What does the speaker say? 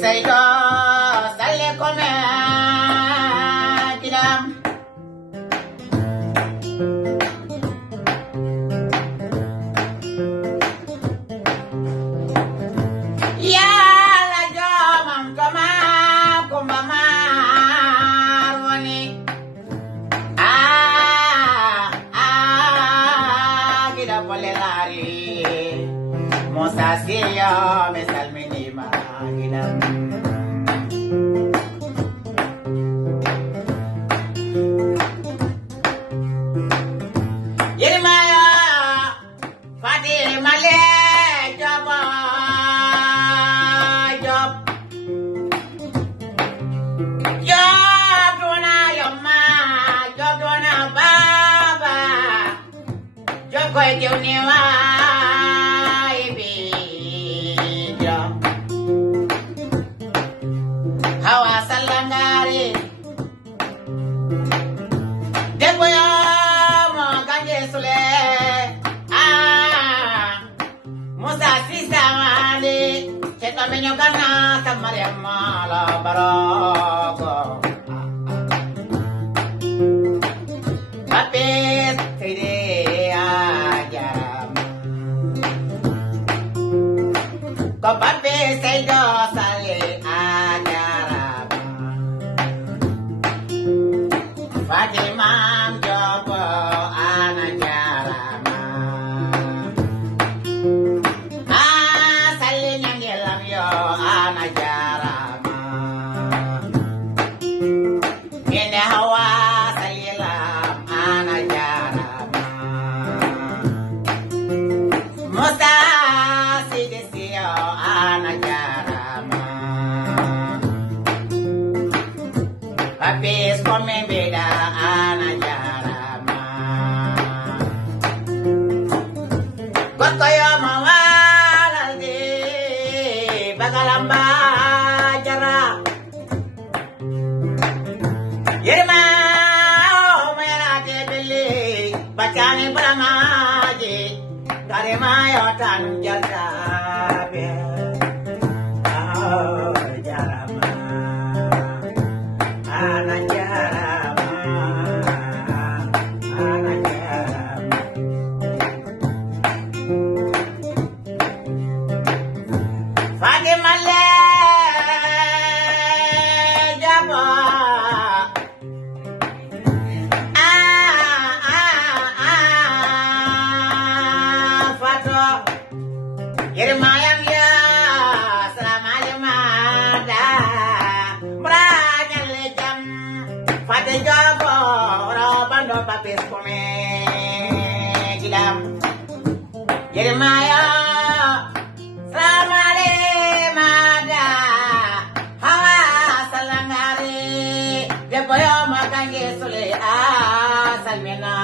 Saido Sale Come Kidam Ya la jomam kama kumbama Rwani Kida pole lari Musa siya misal minima Kidam Yermaya Fatima le Joba Job Job dona yoma Job dona baba Job koy diwni way bi Job Hawa salangari Debo yo mo kanje sule Musa sisa wali Cheta menyo kana kamare mala baroko Papet tide ajaram Ko papet saido sale ajaram Fatima Jopo anajarama Salin yang gelam yo anajarama Ini hawa salilam anajarama Musa sidisio anajarama Papis come beda anajarama Kotoyo mawalaldi bagalamba jara Yerma mera debeli bachani bramaji Karema yotan jata be jarama Fatima le Jabo Fato Yermayam ya Salam alimada Branya lejam Fate Jabo Robando papis kome Gidam Yermaya Salam alimada Hawa salangari Depoyo makange sule salmena